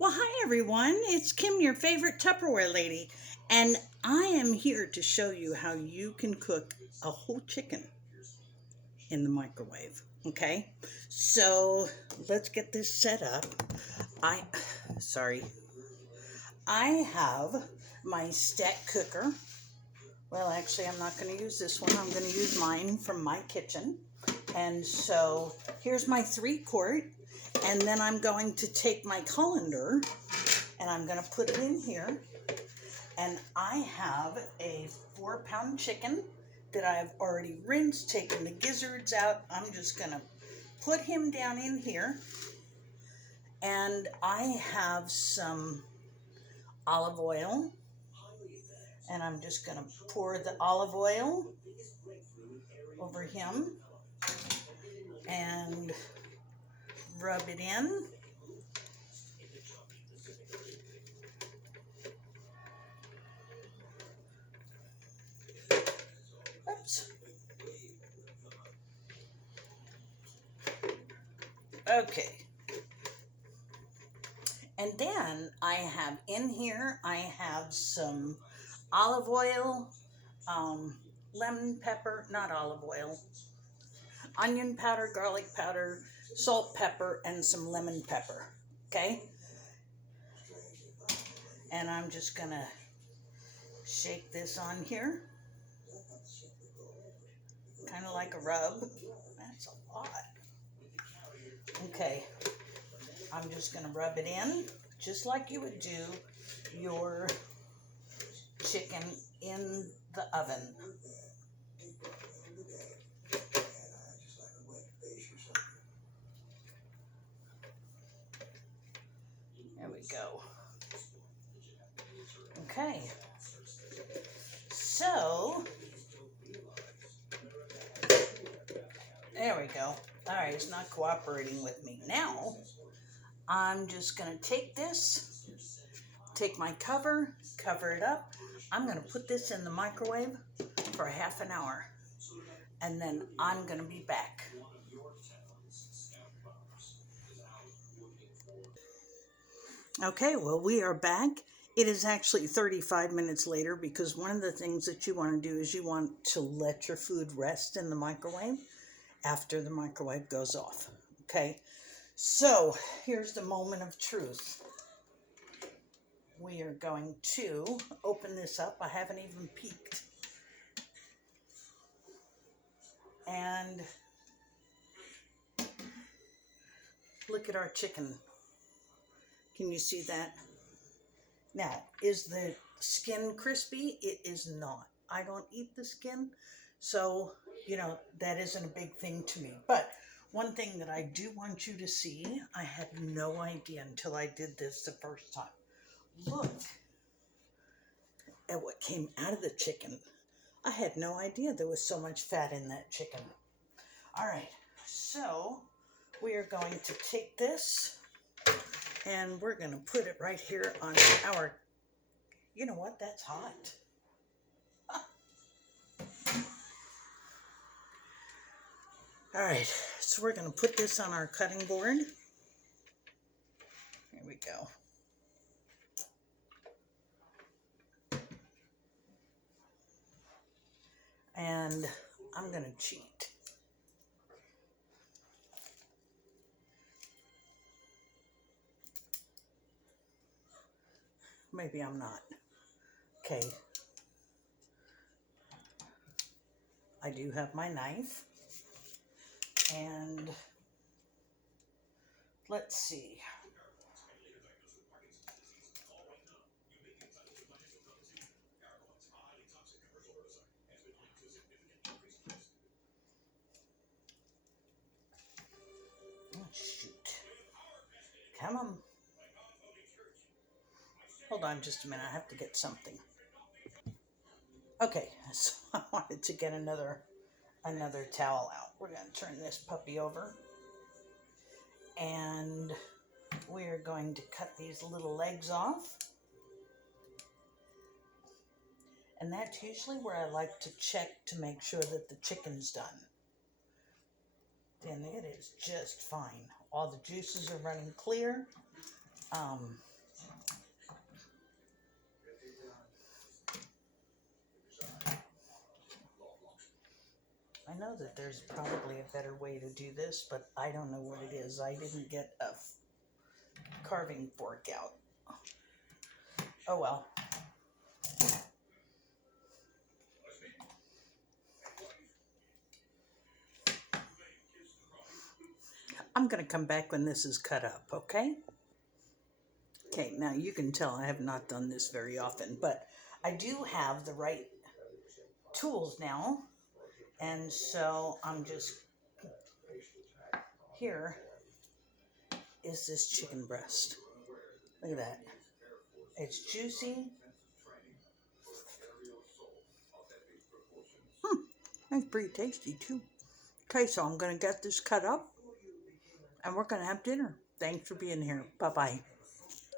Well, hi everyone. It's Kim, your favorite Tupperware lady, and I am here to show you how you can cook a whole chicken in the microwave. Okay, so let's get this set up. I, sorry, I have my stack cooker. Well, actually, I'm not going to use this one. I'm going to use mine from my kitchen. And so here's my 3-quart, and then I'm going to take my colander and I'm going to put it in here. And I have a 4-pound chicken that I've already rinsed, taken the gizzards out. I'm just going to put him down in here. And I have some olive oil. And I'm just going to pour the olive oil over him and rub it in. Oops. Okay. And then I have in here, I have some olive oil, lemon pepper, not olive oil, onion powder, garlic powder, salt, pepper, and some lemon pepper. Okay? And I'm just going to shake this on here. Kind of like a rub. That's a lot. Okay. I'm just going to rub it in, just like you would do your chicken in the oven. There we go. Okay. So, there we go. All right, it's not cooperating with me. Now, I'm just going to take this, take my cover, cover it up. I'm going to put this in the microwave for half an hour, and then I'm going to be back. Okay, well, we are back. It is actually 35 minutes later because one of the things that you want to do is you want to let your food rest in the microwave after the microwave goes off. Okay, so here's the moment of truth. We are going to open this up. I haven't even peeked. And look at our chicken. Can you see that? Now, is the skin crispy? It is not. I don't eat the skin, so, that isn't a big thing to me. But one thing that I do want you to see, I had no idea until I did this the first time. Look at what came out of the chicken. I had no idea there was so much fat in that chicken. All right, so we are going to take this and we're going to put it right here on our, you know what, that's hot. All right, so we're going to put this on our cutting board. Here we go. And I'm going to cheat. Maybe I'm not. Okay. I do have my knife. And let's see. Oh, shoot. Come on. Hold on just a minute. I have to get something. Okay, so I wanted to get another towel out. We're going to turn this puppy over. And we're going to cut these little legs off. And that's usually where I like to check to make sure that the chicken's done. And it is just fine. All the juices are running clear. I know that there's probably a better way to do this, but I don't know what it is. I didn't get a carving fork out. Oh well. I'm going to come back when this is cut up, okay? Okay, now you can tell I have not done this very often, but I do have the right tools now. And so I'm just, here is this chicken breast. Look at that. It's juicy. It's pretty tasty too. Okay, so I'm going to get this cut up and we're going to have dinner. Thanks for being here. Bye-bye.